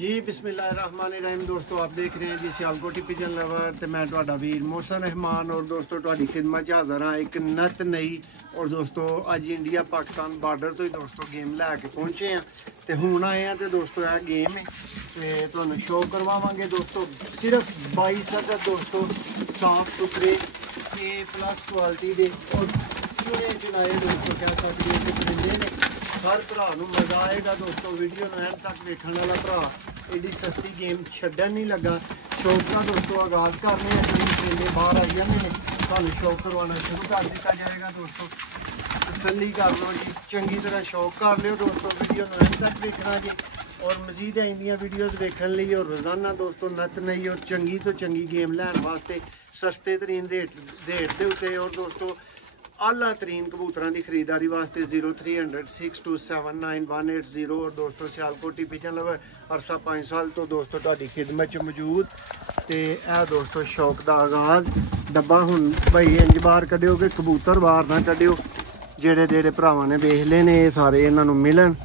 जी बिस्मिल्लाहिर्रहमानिर्रहीम। दोस्तों आप देख रहे हैं जी सियालकोटी पिजन लवर तो मैं तुहाडा वीर मोहसन रहमान और दोस्तों तुहाडी खिदमत च हाज़र हाँ एक नत नई और दोस्तों अज इंडिया पाकिस्तान बार्डर तो ही दोस्तों गेम लैके पहुंचे हैं तो हुण आए हैं तो दोस्तों यह गेम है तो तुहानू शो करवावांगे दोस्तों सिर्फ 22 अदद दोस्तों साफ सुथरे A+ क्वालिटी के और चुने चुनाए दोस्तों कह सकते हैं कि परिंदे ने हर भरा मज़ा आएगा दोस्तों। वीडियो एंड तक देखने वाला भरा एडी सस्ती गेम छड्डन नहीं लगा। शौक का दोस्तों आगाज़ करने परिंदे बाहर आई जाते हैं तो शौक करवाना शुरू कर दिया जाएगा दोस्तों। तसल्ली कर लो जी, चंगी तरह शौक कर लियो दोस्तों। वीडियो एंड तक देखना जी और मजीद इंदियां वीडियोज़ देखने लिए और रोज़ाना दोस्तों नत नई और चंगी तो चंगी गेम लैन वास्ते सस्ते तरीन रेट के उत्ते और दोस्तों आला तरीन कबूतर की खरीदारी वास्ते 0300 627 9180 और दोस्तों सियालकोटी पिजन लवर अरसा 5 साल तो दोस्तों तुहाडी खिदमत च मौजूद तो यह दोस्तों शौक का आगाज़ डब्बा हुण भाई इंज बाहर कड्डिओ कि कबूतर बाहर ना कड्डिओ जेड़े जेड़े भरावां ने वेख ले ने सारे इन्हां नूं मिलन।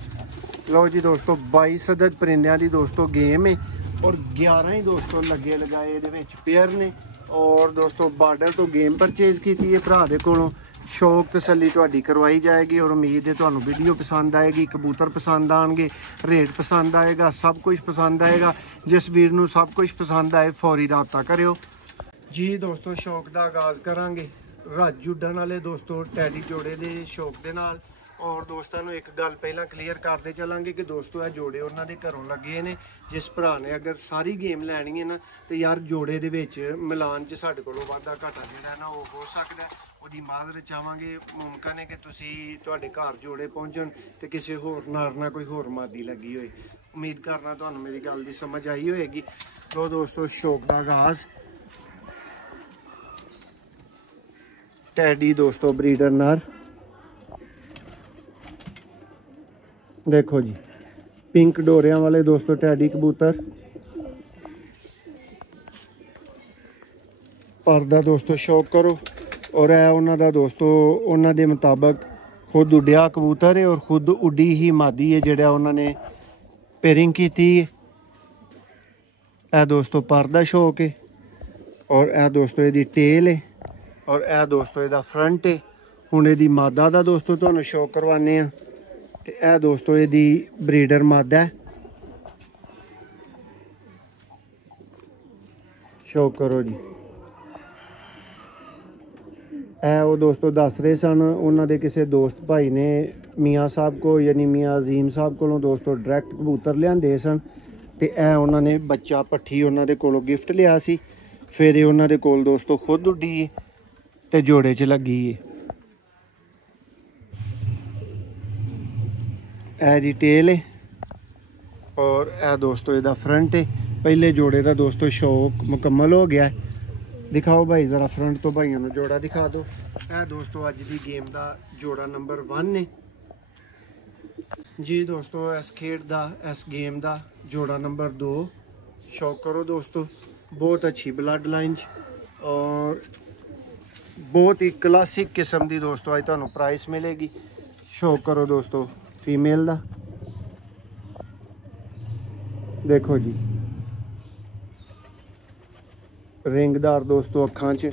लो जी दोस्तों 22 अदद परिंदियां दी दोस्तों गेम है और 11 ही दोस्तों लगे लगाए इहदे विच पेयर ने और दोस्तों बार्डर तो गेम परचेज की है भरा दे कोलों। शौक तसल्ली तुहाडी करवाई जाएगी और उम्मीद है तुहानू वीडियो पसंद आएगी, कबूतर पसंद आएंगे, रेट पसंद आएगा, सब कुछ पसंद आएगा। जिस वीर नू सब कुछ पसंद आए फौरी रब्ता करियो जी। दोस्तों शौक का आगाज़ करांगे राजू डन वाले दोस्तों टैडी जोड़े दे शौक दे नाल और दोस्तों एक गल पहला क्लीयर करते चलांगे कि दोस्तों यह जोड़े उन्होंने घरों लगे ने। जिस भरा ने अगर सारी गेम लैनी है ना तो यार जोड़े दे विच मिलान च साडे कोलों वाधा घाटा जिहड़ा ना वो हो सकता है। ਉਹਦੀ ਮਾਜ਼ਰ ਚਾਹਾਂਗੇ ਮੁਮਕਿਨ ਹੈ ਕਿ ਤੁਸੀਂ ਤੁਹਾਡੇ ਘਰ ਜੋੜੇ ਪਹੁੰਚਣ ਤੇ ਕਿਸੇ ਹੋਰ ਨਾਰ ਨਾਲ ਕੋਈ ਹੋਰ ਮਾਦੀ ਲੱਗੀ ਹੋਏ। ਉਮੀਦ ਕਰਨਾ ਤੁਹਾਨੂੰ ਮੇਰੀ ਗੱਲ ਦੀ ਸਮਝ ਆਈ ਹੋਏਗੀ। ਲੋ ਦੋਸਤੋ ਸ਼ੌਕ ਦਾ ਆਗਾਜ਼ ਟੈਡੀ ਦੋਸਤੋ ਬਰੀਡਰ ਨਰ देखो जी पिंक डोरिया वाले दोस्तों टैडी कबूतर पर्दा दोस्तों शौक करो और है उन्होंने दोस्तों उन्होंने मुताबिक खुद उड्या कबूतर है और खुद उड्डी ही मादी है जोड़ा उन्होंने पेयरिंग की थी। यह दोस्तों पर्दा शौक है और यह दोस्तों ये टेल है और यह दोस्तों ये फ्रंट है। हुण ये मादा का दोस्तों तुहानू शौक करवाने हैं तो यह दोस्तों ये ब्रीडर मादा है। शौक करो जी है वो दोस्तों दस रहे सन उन्होंने किसी दोस्त भाई ने मियाँ साहब को यानी मियाँ अजीम साहब को दोस्तों डायरैक्ट कबूतर लियाते सन तो यह उन्होंने बच्चा पट्ठी उन्होंने कोलों गिफ्ट लिया सी। फिर उन्होंने कोल दोस्तों खुद उड्डी है तो जोड़े च लगी है। यह जी टेल है और यह दोस्तों यदा फ्रंट है। पहले जोड़े का दोस्तों शौक मुकम्मल हो गया है। दिखाओ भाई ज़रा फ्रंट तो भाइयों को जोड़ा दिखा दो। यह दोस्तों अज की गेम का जोड़ा नंबर 1 है जी। दोस्तों इस खेड का इस गेम का जोड़ा नंबर 2 शौक करो दोस्तों। बहुत अच्छी ब्लड लाइन और बहुत ही क्लासिक किस्म की दोस्तों अज तुहानू प्राइस मिलेगी। शौक करो दोस्तों फीमेल का देखो जी रिंगदार दोस्तों अखां च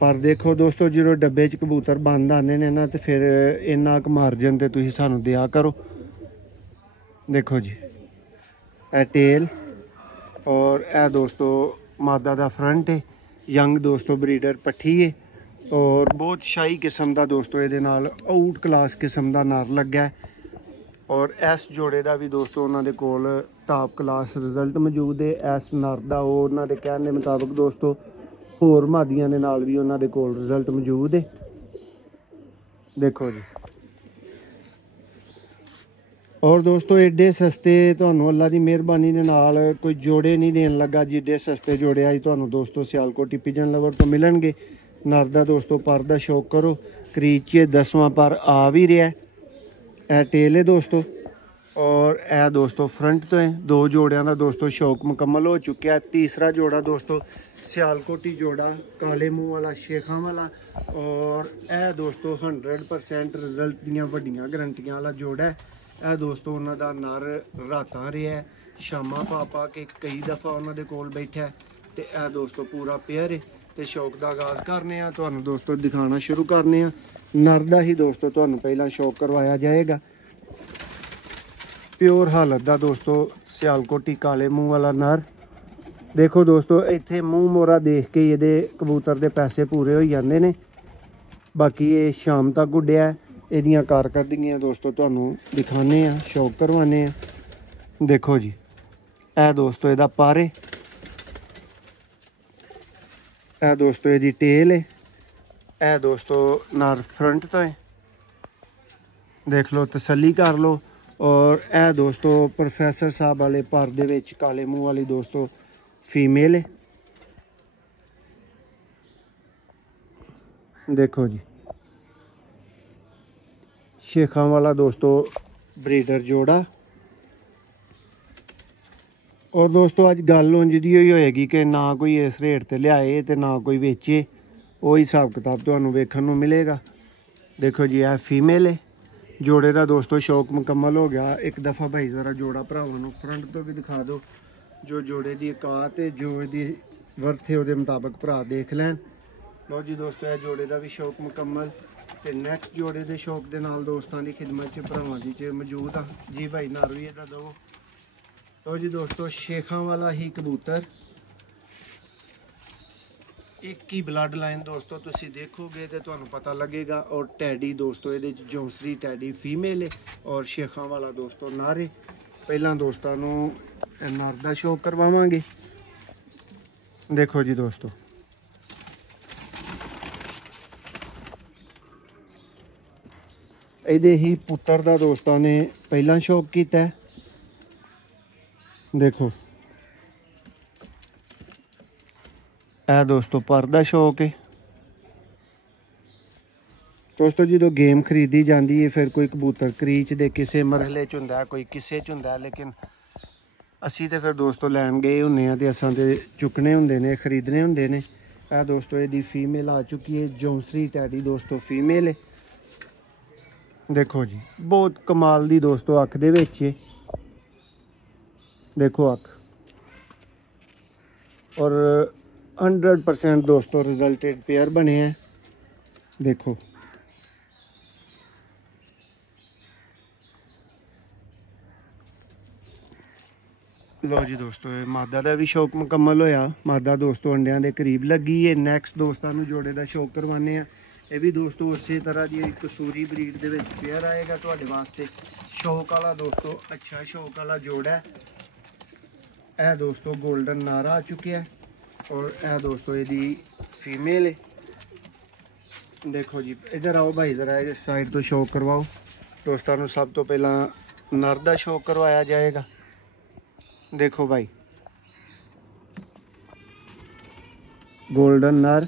पर देखो दोस्तों जो डब्बे च कबूतर बंद आने ने ना तो फिर इन्ना क मार्जन तो तुसीं सानू दिया करो। देखो जी ए टेल और ए दोस्तों मादा का फ्रंट है। यंग दोस्तों ब्रीडर पट्ठी है और बहुत शाही किस्म का दोस्तों ये आउट क्लास किस्म का नर लग्या है और इस जोड़े का भी दोस्तों उन्होंने कोल टॉप क्लास रिजल्ट मौजूद है। इस नर का वो उन्होंने कहने मुताबिक दोस्तों होर मादियां दे नाल भी उन्होंने कोल रिजल्ट मौजूद है। देखो जी और दोस्तों एडे सस्ते तुहानू अल्लाह की मेहरबानी दे नाल कोई जोड़े नहीं देन लगा जिड्डे सस्ते जोड़े अज तुहानू दोस्तों सियालकोटी पिजन लवर तो मिलणगे। नर दा दोस्तों पर दा शौक करो क्रीच 10वां पर आ भी रहा है। यह टेल है दोस्तों और यह दोस्तों फ्रंट तो है। 2 जोड़ियां का दोस्तों शौक मुकम्मल हो चुका है। तीसरा जोड़ा दोस्तों सियालकोटी जोड़ा काले मुँह वाला शेखा वाला और यह दोस्तों 100% रिजल्ट दियां वड्डियां गारंटियां वाला जोड़ा है। ਇਹ ਦੋਸਤੋ ਉਹਨਾਂ ਦਾ ਨਰ ਰਾਤਾਂ ਰਿਹਾ, ਸ਼ਾਮਾਂ ਪਾ ਕੇ ਕਈ ਦਫਾ ਉਹਨਾਂ ਦੇ ਕੋਲ ਬੈਠਾ ਤੇ ਇਹ ਦੋਸਤੋ ਪੂਰਾ ਪੇਅਰ ਹੈ। ਤੇ ਸ਼ੌਕ ਦਾ ਆਗਾਜ਼ ਕਰਨੇ ਆ, ਤੁਹਾਨੂੰ ਦੋਸਤੋ ਦਿਖਾਣਾ ਸ਼ੁਰੂ ਕਰਨੇ ਆ। ਨਰ ਦਾ ਹੀ ਦੋਸਤੋ ਤੁਹਾਨੂੰ ਪਹਿਲਾਂ ਸ਼ੌਕ ਕਰਵਾਇਆ ਜਾਏਗਾ। ਪਿਓਰ ਹਾਲਤ ਦਾ ਦੋਸਤੋ ਸਿਆਲਕੋਟੀ ਕਾਲੇ ਮੂੰਹ ਵਾਲਾ ਨਰ। ਦੇਖੋ ਦੋਸਤੋ ਇੱਥੇ ਮੂੰਹ ਮੋਰਾ ਦੇਖ ਕੇ ਇਹਦੇ ਕਬੂਤਰ ਦੇ ਪੈਸੇ ਪੂਰੇ ਹੋ ਜਾਂਦੇ ਨੇ। ਬਾਕੀ ਇਹ ਸ਼ਾਮ ਤੱਕ ਉੱਡਿਆ, ਇਹਦੀਆਂ ਕਾਰਕਰਦਗੀਆਂ ਦੋਸਤੋ ਤੁਹਾਨੂੰ ਦਿਖਾਣੇ ਆ, ਸ਼ੌਕ ਕਰਵਾਣੇ ਆ। ਦੇਖੋ ਜੀ ਇਹ ਦੋਸਤੋ ਇਹਦਾ ਪਰ ਹੈ, ਇਹ ਦੋਸਤੋ ਇਹਦੀ ਟੇਲ ਹੈ, ਇਹ ਦੋਸਤੋ ਨਰ ਫਰੰਟ ਤੋਂ ਹੈ। ਦੇਖ ਲਓ, ਤਸੱਲੀ ਕਰ ਲਓ। ਔਰ ਇਹ ਦੋਸਤੋ ਪ੍ਰੋਫੈਸਰ ਸਾਹਿਬ ਵਾਲੇ ਪਰ ਦੇ ਵਿੱਚ ਕਾਲੇ ਮੂੰਹ ਵਾਲੀ ਦੋਸਤੋ ਫੀਮੇਲ ਹੈ। ਦੇਖੋ ਜੀ ਸ਼ੇਖਾਂ ਵਾਲਾ ਦੋਸਤੋ ਬਰੀਡਰ ਜੋੜਾ। ਔਰ ਦੋਸਤੋ ਅੱਜ ਗੱਲ ਉਂਝ ਦੀ ਹੋਈ ਹੋਏਗੀ ਕਿ ਨਾ ਕੋਈ ਇਸ ਰੇਟ ਤੇ ਲਿਆਏ ਤੇ ਨਾ ਕੋਈ ਵੇਚੇ, ਉਹ ਹਿਸਾਬ ਕਿਤਾਬ ਤੁਹਾਨੂੰ ਵੇਖਣ ਨੂੰ ਮਿਲੇਗਾ। ਦੇਖੋ ਜੀ ਇਹ ਫੀਮੇਲ ਹੈ। ਜੋੜੇ ਦਾ ਦੋਸਤੋ ਸ਼ੌਕ ਮੁਕੰਮਲ ਹੋ ਗਿਆ। ਇੱਕ ਦਫਾ ਭਾਈ ਜ਼ਰਾ ਜੋੜਾ ਭਰਾਵਾਂ ਨੂੰ ਫਰੰਟ ਤੋਂ ਵੀ ਦਿਖਾ ਦਿਓ, ਜੋ ਜੋੜੇ ਦੀ ਔਕਾਤ ਹੈ, ਜੋ ਇਹਦੀ ਵਰਥ ਹੈ, ਉਹਦੇ ਮੁਤਾਬਕ ਭਰਾ ਦੇਖ ਲੈਣ। ਲਓ ਜੀ ਦੋਸਤੋ ਇਹ ਜੋੜੇ ਦਾ ਵੀ ਸ਼ੌਕ ਮੁਕੰਮਲ। ਤੇ ਨੈਕਸਟ ਜੋੜੇ ਦੇ ਸ਼ੌਕ ਦੇ ਨਾਲ ਦੋਸਤਾਂ ਦੀ ਖਿਦਮਤ 'ਚ ਭਰਾਵਾਂ ਦੀ 'ਚ ਮੌਜੂਦ ਆ ਜੀ। ਭਾਈ ਨਰ ਵੀ ਇਹਦਾ ਦਿਓ। ਲਓ ਜੀ ਦੋਸਤੋ ਸ਼ੇਖਾਂ ਵਾਲਾ ਹੀ ਕਬੂਤਰ, ਇੱਕ ਹੀ ਬਲੱਡ ਲਾਈਨ ਦੋਸਤੋ, ਤੁਸੀਂ ਦੇਖੋਗੇ ਤੇ ਤੁਹਾਨੂੰ ਪਤਾ ਲੱਗੇਗਾ। ਔਰ ਟੈਡੀ ਦੋਸਤੋ ਇਹਦੇ 'ਚ ਜੌਂਸਰੀ ਟੈਡੀ ਫੀਮੇਲ ਹੈ ਔਰ ਸ਼ੇਖਾਂ ਵਾਲਾ ਦੋਸਤੋ ਨਰ ਹੈ। ਪਹਿਲਾਂ ਦੋਸਤਾਂ ਨੂੰ ਨਰ ਦਾ ਸ਼ੌਕ ਕਰਵਾਵਾਂਗੇ। ਦੇਖੋ ਜੀ ਦੋਸਤੋ ਇਹਦੇ ਹੀ ਪੁੱਤਰ ਦਾ ਦੋਸਤਾਂ ਨੇ ਪਹਿਲਾਂ ਸ਼ੌਕ ਕੀਤਾ। ਦੇਖੋ ਇਹ ਦੋਸਤੋ ਪਰ ਦਾ ਸ਼ੌਕ ਹੈ। ਦੋਸਤੋ ਜਦੋਂ ਗੇਮ ਖਰੀਦੀ ਜਾਂਦੀ ਹੈ ਫਿਰ ਕੋਈ ਕਬੂਤਰ ਕਰੀਚ ਦੇ ਕਿਸੇ ਮਰਹਲੇ 'ਚ ਹੁੰਦਾ, ਕੋਈ ਕਿਸੇ 'ਚ ਹੁੰਦਾ, ਲੇਕਿਨ ਅਸੀਂ ਤੇ ਫਿਰ ਦੋਸਤੋ ਲੈਣ ਗਏ ਹੁੰਦੇ ਆ ਤੇ ਅਸਾਂ ਤੇ ਚੁੱਕਣੇ ਹੁੰਦੇ ਨੇ, ਖਰੀਦਣੇ ਹੁੰਦੇ ਨੇ। ਇਹ ਦੋਸਤੋ ਇਹਦੀ ਫੀਮੇਲ ਆ ਚੁੱਕੀ ਹੈ, ਜੌਂਸਰੀ ਟੈਡੀ ਦੋਸਤੋ ਫੀਮੇਲ ਹੈ। ਦੇਖੋ ਜੀ ਬਹੁਤ ਕਮਾਲ ਦੀ ਦੋਸਤੋ ਅੱਖ ਦੇ ਵਿੱਚ ਹੈ। ਦੇਖੋ ਅੱਖ, ਔਰ 100% ਦੋਸਤੋ ਰਿਜ਼ਲਟਡ ਪੇਅਰ ਬਣੇ ਹੈ। ਦੇਖੋ ਲਓ ਜੀ ਦੋਸਤੋ ਇਹ ਮਾਦਾ ਦਾ ਵੀ ਸ਼ੌਕ ਮੁਕੰਮਲ ਹੋਇਆ। ਮਾਦਾ ਦੋਸਤੋ ਅੰਡਿਆਂ ਦੇ ਕਰੀਬ ਲੱਗੀ ਹੈ। ਨੈਕਸਟ ਦੋਸਤਾਂ ਨੂੰ ਜੋੜੇ ਦਾ ਸ਼ੌਕ ਕਰਵਾਉਂਦੇ ਆ। ਇਹ ਵੀ ਦੋਸਤੋ ਉਸੇ ਤਰ੍ਹਾਂ ਦੀ ਕਸੂਰੀ ਬਰੀਡ ਦੇ ਵਿੱਚ ਪੇਅਰ ਆਏਗਾ ਤੁਹਾਡੇ ਵਾਸਤੇ। ਸ਼ੌਕ ਵਾਲਾ ਦੋਸਤੋ ਅੱਛਾ ਸ਼ੌਕ ਵਾਲਾ ਜੋੜਾ ਹੈ। ਇਹ ਦੋਸਤੋ ਗੋਲਡਨ ਨਾਰਾ ਆ ਚੁੱਕਿਆ ਔਰ ਇਹ ਦੋਸਤੋ ਇਹਦੀ ਫੀਮੇਲ ਹੈ। ਦੇਖੋ ਜੀ ਇੱਧਰ ਆਓ ਭਾਈ ਜ਼ਰਾ ਇਸ ਸਾਈਡ ਤੋਂ ਸ਼ੌਕ ਕਰਵਾਓ। ਦੋਸਤਾਂ ਨੂੰ ਸਭ ਤੋਂ ਪਹਿਲਾਂ ਨਰ ਦਾ ਸ਼ੌਕ ਕਰਵਾਇਆ ਜਾਏਗਾ। ਦੇਖੋ ਭਾਈ गोल्डन नर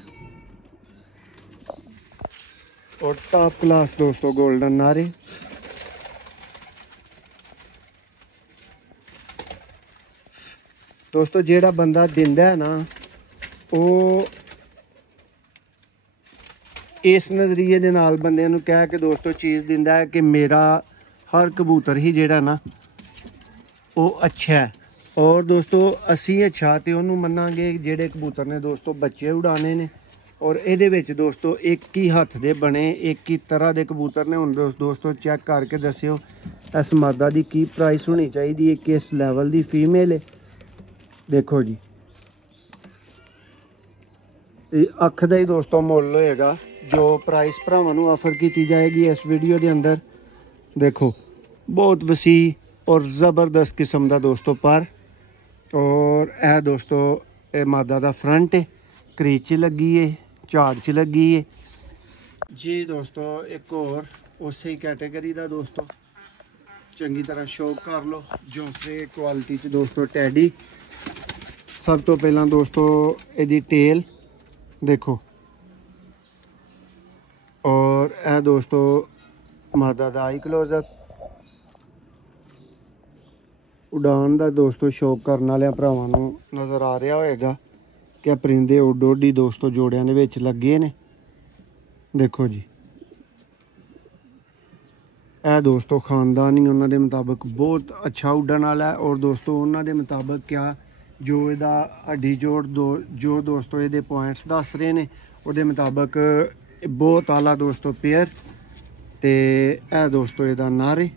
और टॉप क्लास दोस्तों गोल्डन नर है। दोस्तों जेड़ा बंदा दिंदा है ना वो इस नज़रिए दे नाल बंदे नूं कह के दोस्तों चीज़ दिंदा है कि मेरा हर कबूतर ही जेड़ा ना वो अच्छा है। और दोस्तों असी अच्छा तो उन्होंने मनांगे जेड़े कबूतर ने दोस्तों बच्चे उड़ाने ने। और ये विच दोस्तों एक ही हथ दे बने एक ही तरह के कबूतर ने। हुण दोस्तों चेक करके दस्सिओ इस मादा की की प्राइस होनी चाहिए, किस लैवल की फीमेल है। देखो जी अख का ही दोस्तों मुल होएगा जो प्राइस भरावां नूं ऑफर की जाएगी इस वीडियो के अंदर। देखो बहुत वसी और ज़बरदस्त किस्म का दोस्तों पर। और यह दोस्तों ये मादा का फ्रंट है, क्रीच लगी है, झाड़ च लगी है जी। दोस्तों एक और उस ही कैटेगरी का दोस्तों चंगी तरह शौक कर लो जोंसरे क्वालिटी च दोस्तों टैडी। सब तो पहला दोस्तों यदी टेल देखो और यह दोस्तों मादा का आई क्लोजअप। उड़ान का दोस्तों शौक करने वाले भरावां नूं नज़र आ रहा होएगा कि परिंदे उड उड ही दोस्तों जोड़ियां दे विच लगे ने। देखो जी ਇਹ ਦੋਸਤੋ ਖਾਨਦਾਨੀ ਉਹਨਾਂ ਦੇ ਮੁਤਾਬਕ ਬਹੁਤ ਅੱਛਾ ਉੱਡਣ ਵਾਲਾ ਹੈ। ਔਰ ਦੋਸਤੋ ਉਹਨਾਂ ਦੇ ਮੁਤਾਬਕ ਕਿਆ ਜੋ ਇਹਦਾ ਹੱਡੀ ਜੋੜ ਜੋ ਦੋਸਤੋ ਇਹਦੇ ਪੁਆਇੰਟਸ ਦੱਸ ਰਹੇ ਨੇ ਉਹਦੇ ਮੁਤਾਬਕ ਬਹੁਤ ਆਲਾ ਦੋਸਤੋ ਪੇਅਰ। ਤੇ ਇਹ ਦੋਸਤੋ ਇਹਦਾ ਨਾਰੇ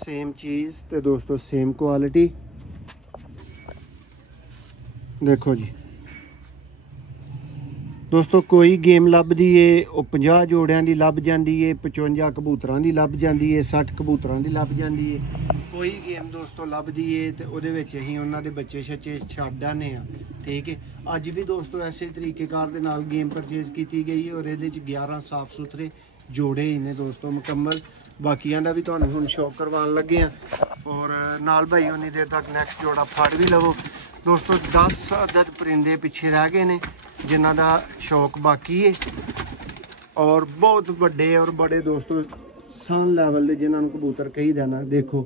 सेम चीज़ तो दोस्तों सेम क्वालिटी। देखो जी दोस्तों कोई गेम लभदी है वो 50 जोड़ियां दी लभ जांदी है, 55 कबूतरां दी लभ जांदी है, 60 कबूतरां दी लभ जांदी है। कोई गेम दोस्तों लभदी है तो उहदे विच असीं उहनां दे बच्चे छच्चे छड्ड आने आ। ठीक है, अज भी दोस्तों ऐसे तरीकेकार दे नाल गेम परचेज की गई है और इहदे च 11 साफ सुथरे जोड़े ही ने दोस्तों मुकम्मल। बाकियां दा भी तुहानूं हुण शौक करवाउण लगे हैं और नाल भाई उन्नी देर तक नैक्सट जोड़ा फड़ भी लवो दोस्तों। 10 अदद परिंदे पिछे रह गए ने जिन्हां दा शौक बाकी है और बहुत बड़े और बड़े दोस्तों सन लैवल दे जिन्हां नूं कबूतर कही देना। देखो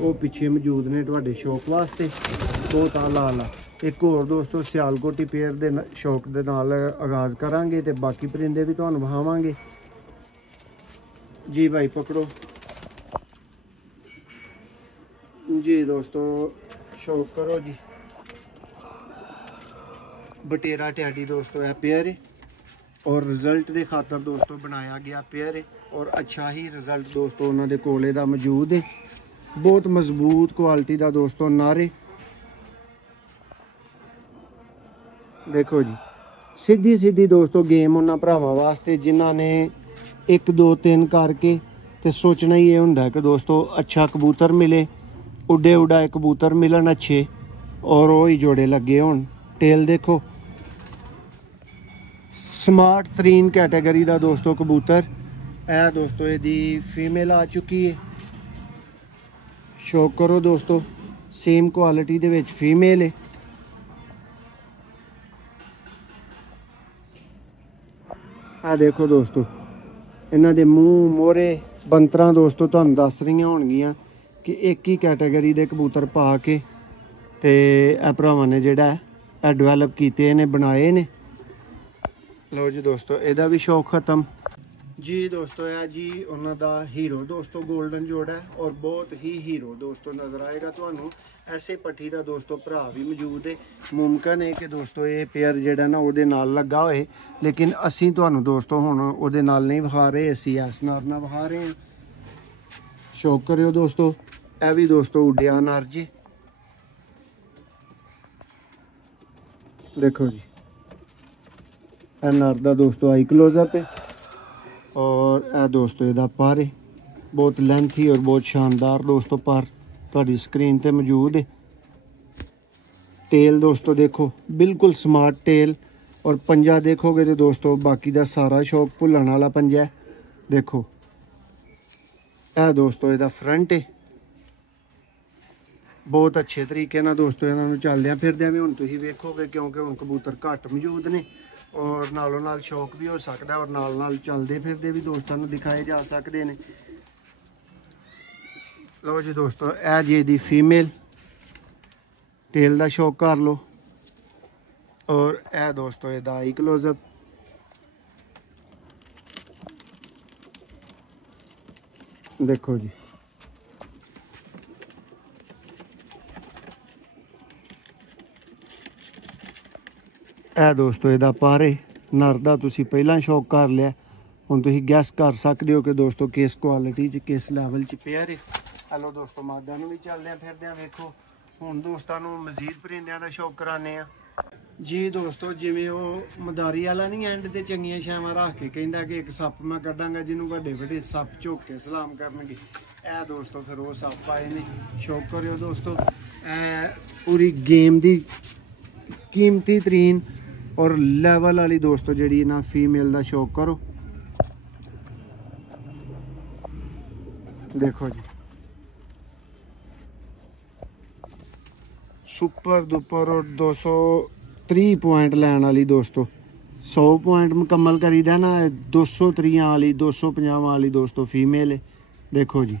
वो पिछे मौजूद ने तुहाडे शौक वास्ते बहुत आला आला। एक होर दोस्तों सियालकोटी पेयर दे शौक दे नाल आगाज़ करांगे ते बाकी परिंदे भी तुहानूं विखावांगे। जी भाई पकड़ो जी दोस्तों शौक करो जी। बटेरा टैडी दोस्तों है पेयर है और रिजल्ट के खातर दोस्तों बनाया गया पेयर है और अच्छा ही रिजल्ट दोस्तों उन्होंने कोले का मौजूद है। बहुत मजबूत क्वालिटी का दोस्तों नारे। देखो जी सीधी सीधी दोस्तों गेम उन्होंने भरावां वास्ते जिन्होंने 1 2 3 करके तो सोचना ही ये होंदा है कि दोस्तों अच्छा कबूतर मिले, उड़े उड़ाए कबूतर मिलन अच्छे और वो ही जोड़े लगे होन। टेल देखो स्मार्ट तरीन कैटेगरी का दोस्तों कबूतर है दोस्तों। यदि फीमेल आ चुकी है शौक करो दोस्तों सेम क्वालिटी दे विच फीमेल है। आ देखो दोस्तों इन्हां दे मूँह मोहरे बंतरां दोस्तों तुहानूं दस रही होणगियां कि एक ही कैटेगरी दे कबूतर पा के ते भरावां ने जिहड़ा है डिवेलप कीते ने बनाए ने। लो जी दोस्तों इहदा भी शौक खत्म जी दोस्तों। है जी उन्हां दा हीरो दोस्तों गोल्डन जोड़ा है और बहुत ही हीरो दोस्तों नज़र आएगा तुहानूं। ऐसे पट्टी का दोस्तों भरा भी मौजूद है। मुमकिन है कि दोस्तों ये पेयर जिहड़ा ना उहदे नाल लगा होए लेकिन असीं तुहानूं दोस्तों हुण उहदे नाल नहीं विखा रहे, असीं इस नर नाल विखा रहे हैं। शौक करियो दोस्तों। यह भी दोस्तों उड्डिया नर जी। देखो जी यह नर दा दोस्तों आई क्लोजअप है और यह दोस्तों इहदा पर है बहुत लेंथी और बहुत शानदार दोस्तों पर तुहाडी स्क्रीन ते मौजूद है। टेल दोस्तों देखो बिल्कुल स्मार्ट टेल और पंजा देखोगे तो दोस्तों बाकी दा सारा शौक भुल्लण वाला पंजा है। देखो यह दोस्तों इहदा फ्रंट है बहुत अच्छे तरीके नाल दोस्तों इन्हां नूं चलदियां फिरदियां भी हुण तुसीं वेखोगे क्योंकि हुण कबूतर घट मौजूद ने और नालों नाल शौक भी हो सकता है और नाल नाल चलते फिरते भी दोस्तों नूं दिखाए जा सकते हैं। लो जी दोस्तों यह जी दी फीमेल टेल का शौक कर लो और यह दोस्तों इहदा आई क्लोजअप। देखो जी यह दोस्तों इहदा पर है नर दा तुसीं पहलां शौक कर लिया हुण तुसीं गैस कर सकते हो कि दोस्तों किस क्वालिटी च किस लैवल च पेयर है। हेलो दोस्तों मादा नूं भी चलदियां फिरदियां वेखो। हुण दोस्तां नूं मजीद परिंदियां दा शौक कराने आ जी दोस्तों। जिवें वो मदारी वाला नहीं एंड ते चंगियां छावां रख के कहंदा कि एक सप्प मैं कड्डांगा जिन्हों वड्डे वड्डे सप्प झुक के सलाम करनगे। ए दोस्तों फिर वो सप्प आए ने। शौक करियो दोस्तों पूरी गेम दी कीमती तरीन और लैवल वाली दोस्तों जी ना फीमेल का शौक करो। देखो जी सुपर दुपर और 230 पॉइंट लैन वाली दोस्तों 100 पॉइंट मुकम्मल करी दा ना 230 वाली 250 वाली दोस्तों फीमेल है। देखो जी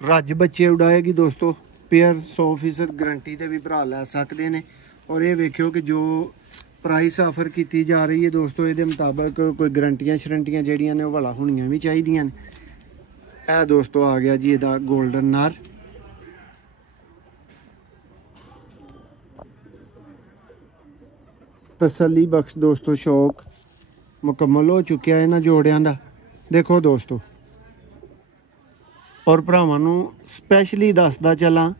रज बच्चे उड़ाएगी दोस्तों। पेयर 100% गारंटी ते भी भरा लै सकते हैं और ये वेखियो कि जो ਪ੍ਰਾਈਸ ਆਫਰ ਕੀਤੀ ਜਾ ਰਹੀ ਹੈ ਦੋਸਤੋ। ਇਹਦੇ ਮੁਤਾਬਕ ਕੋਈ ਗਰੰਟੀਆਂ ਸ਼ਰੰਟੀਆਂ ਜਿਹੜੀਆਂ ਨੇ ਉਹ ਵਾਲਾ ਹੋਣੀਆਂ ਵੀ ਚਾਹੀਦੀਆਂ ਨੇ। ਇਹ ਦੋਸਤੋ ਆ ਗਿਆ ਜੀ ਇਹਦਾ 골ਡਨ ਨਰ। ਤਸੱਲੀ ਬਖਸ਼ ਦੋਸਤੋ ਸ਼ੌਕ ਮੁਕੰਮਲ ਹੋ ਚੁੱਕਿਆ ਇਹਨਾਂ ਜੋੜਿਆਂ ਦਾ। ਦੇਖੋ ਦੋਸਤੋ, ਔਰ ਭਰਾਵਾਂ ਨੂੰ ਸਪੈਸ਼ਲੀ ਦੱਸਦਾ ਚੱਲਾਂ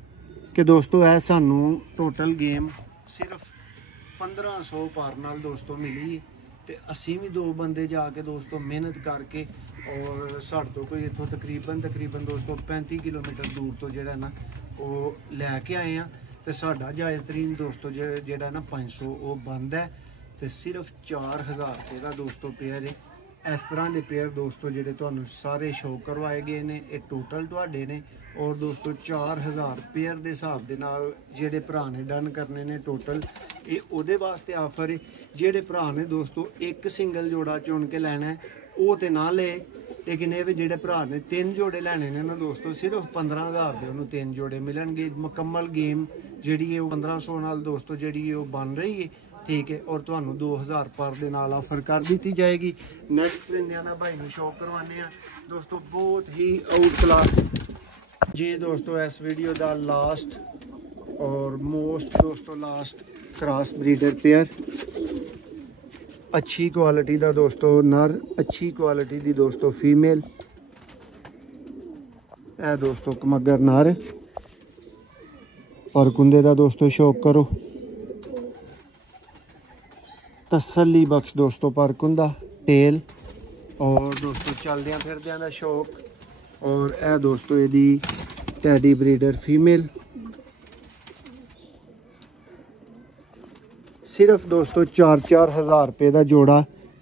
ਕਿ ਦੋਸਤੋ ਇਹ ਸਾਨੂੰ ਟੋਟਲ ਗੇਮ ਸਿਰਫ 1500 ਪਰ ਨਾਲ ਦੋਸਤੋ ਮਿਲੀ। ਤੇ ਅਸੀਂ ਵੀ 2 ਬੰਦੇ ਜਾ ਕੇ ਦੋਸਤੋ ਮਿਹਨਤ ਕਰਕੇ ਔਰ ਸਾਡੇ ਤੋਂ ਕੋਈ ਇੱਥੋਂ ਤਕਰੀਬਨ ਦੋਸਤੋ 35 ਕਿਲੋਮੀਟਰ ਦੂਰ ਤੋਂ ਜਿਹੜਾ ਨਾ ਉਹ ਲੈ ਕੇ ਆਏ ਆ। ਤੇ ਸਾਡਾ ਜਾਇਜ਼ ਤਰੀਨ ਦੋਸਤੋ ਜਿਹੜਾ ਨਾ 500 ਉਹ ਬੰਦ ਹੈ। ਤੇ ਸਿਰਫ 4000 ਰੁਪਏ ਦਾ ਦੋਸਤੋ ਪੇਅਰ ਹੈ। ਇਸ ਤਰ੍ਹਾਂ ਦੇ ਪੇਅਰ ਦੋਸਤੋ ਜਿਹੜੇ ਤੁਹਾਨੂੰ ਸਾਰੇ ਸ਼ੋਅ ਕਰਵਾਏ ਗਏ ਨੇ, ਇਹ ਟੋਟਲ ਤੁਹਾਡੇ ਨੇ। ਔਰ ਦੋਸਤੋ 4000 ਪੇਅਰ ਦੇ ਹਿਸਾਬ ਦੇ ਨਾਲ ਜਿਹੜੇ ਭਰਾ ਨੇ ਡਨ ਕਰਨੇ ਨੇ ਟੋਟਲ, ਇਹ ਉਹਦੇ ਵਾਸਤੇ ਆਫਰ ਹੈ। ਜਿਹੜੇ ਭਰਾ ਨੇ ਦੋਸਤੋ ਇੱਕ ਸਿੰਗਲ ਜੋੜਾ ਚੁਣ ਕੇ ਲੈਣਾ ਉਹ ਤੇ ਨਾ ਲਏ, ਲੇਕਿਨ ਇਹ ਵੀ ਜਿਹੜੇ ਭਰਾ ਨੇ 3 ਜੋੜੇ ਲੈਣੇ ਨੇ ਨਾ ਦੋਸਤੋ, ਸਿਰਫ 15000 ਦੇ ਉਹਨੂੰ 3 ਜੋੜੇ ਮਿਲਣਗੇ। ਮੁਕੰਮਲ ਗੇਮ ਜਿਹੜੀ ਹੈ ਉਹ 1500 ਨਾਲ ਦੋਸਤੋ ਜਿਹੜੀ ਹੈ ਉਹ ਬਣ ਰਹੀ ਹੈ, ਠੀਕ ਹੈ। ਔਰ ਤੁਹਾਨੂੰ 2000 ਪਰ ਦੇ ਨਾਲ ਆਫਰ ਕਰ ਦਿੱਤੀ ਜਾਏਗੀ। ਨੈਕਸਟ ਪਰਿੰਦਿਆਂ ਦਾ ਭਾਈ ਨੂੰ ਸ਼ੌਕ ਕਰਵਾਉਂਦੇ ਆ ਦੋਸਤੋ, ਬਹੁਤ ਹੀ ਆਊਟ ਕਲਾਸ ਜੀ ਦੋਸਤੋ। ਇਸ ਵੀਡੀਓ ਦਾ ਲਾਸਟ ਔਰ ਮੋਸਟ ਦੋਸਤੋ ਲਾਸਟ ਕ੍ਰਾਸ ਬਰੀਡਰ ਪੇਅਰ, अच्छी क्वालिटी का दोस्तों नर, अच्छी क्वालिटी की दोस्तों फीमेल। ए दोस्तों कमगर नर और कुंदे का दोस्तों शौक करो। तसल्ली बख्श दोस्तों पर कुंदा टेल और दोस्तों चलद्या फिरद्या का शौक। और ए दोस्तों यदी टैडी ब्रीडर फीमेल। सिर्फ दोस्तों 4-4000 रुपये का जोड़ा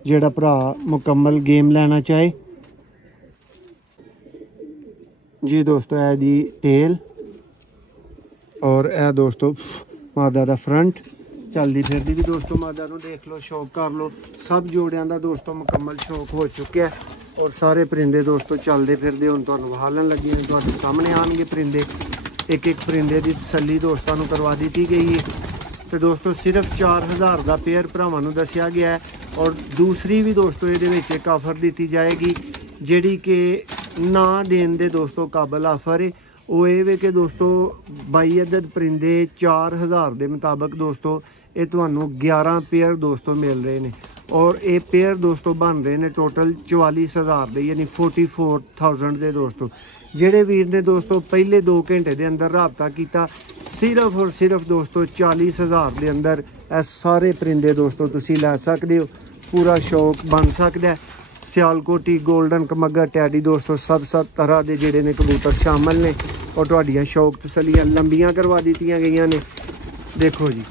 जेड़ा भरा मुकम्मल गेम लेना चाहे जी दोस्तों। ए दी टेल और ए दोस्तों मादा दा फ्रंट, चलती फिरती भी दोस्तों मादा नूं देख लो, शौक कर लो। सब जोड़ियां दा दोस्तों मुकम्मल शौक हो चुका है। और सारे परिंदे दोस्तों चलते फिरते हुण तुहानूं विखालण लगे ने, तुहाडे सामने आउणगे परिंदे। एक एक परिंदे की तसल्ली दोस्तों नूं करवा दी गई है। तो दोस्तों सिर्फ 4000 का पेयर भरावां नूं दस्सिया गया है। और दूसरी भी दोस्तों ये एक ऑफर दी जाएगी जिहड़ी कि ना देन दे दोस्तों काबल ऑफर है। वो ये कि दोस्तों 22 अदद परिंदे 4000 के मुताबिक दोस्तों ये तुहानूं 11 पेयर दोस्तों मिल रहे हैं। और ये पेयर दोस्तों बन रहे हैं टोटल 44000 के, यानी 44000 के दोस्तों। ਜਿਹੜੇ ਵੀਰ ਨੇ ਦੋਸਤੋ ਪਹਿਲੇ 2 ਘੰਟੇ ਦੇ ਅੰਦਰ ਰਾਬਤਾ ਕੀਤਾ, ਸਿਰਫ ਔਰ ਸਿਰਫ ਦੋਸਤੋ 40000 ਦੇ ਅੰਦਰ ਇਹ ਸਾਰੇ ਪਰਿੰਦੇ ਦੋਸਤੋ ਤੁਸੀਂ ਲੈ ਸਕਦੇ ਹੋ। ਪੂਰਾ ਸ਼ੌਕ ਬਣ ਸਕਦਾ ਹੈ। ਸਿਆਲਕੋਟੀ 골ਡਨ ਕਮੱਗਰ ਟੈਡੀ ਦੋਸਤੋ ਸਭ ਤਰ੍ਹਾਂ ਦੇ ਜਿਹੜੇ ਨੇ ਕਬੂਤਰ ਸ਼ਾਮਲ ਨੇ। ਔਰ ਤੁਹਾਡੀਆਂ ਸ਼ੌਕ ਤਸੱਲੀਆਂ ਲੰਬੀਆਂ ਕਰਵਾ ਦਿੱਤੀਆਂ ਗਈਆਂ ਨੇ। ਦੇਖੋ ਜੀ,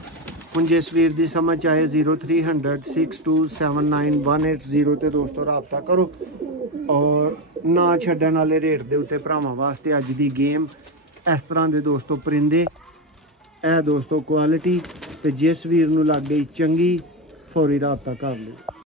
ਹੁਣ ਜਿਸ ਵੀਰ ਦੀ ਸਮਝ ਆਏ 0300 6279 ਤੇ ਦੋਸਤੋ ਰਾਬਤਾ ਕਰੋ। और ना छड्डण वाले रेट के उत्ते भरावां वास्ते अज दी गेम इस तरह के दोस्तों परिंदे ए दोस्तों क्वालिटी। तो जिस वीर नूं लग गई चंगी फौरी राबता कर लो।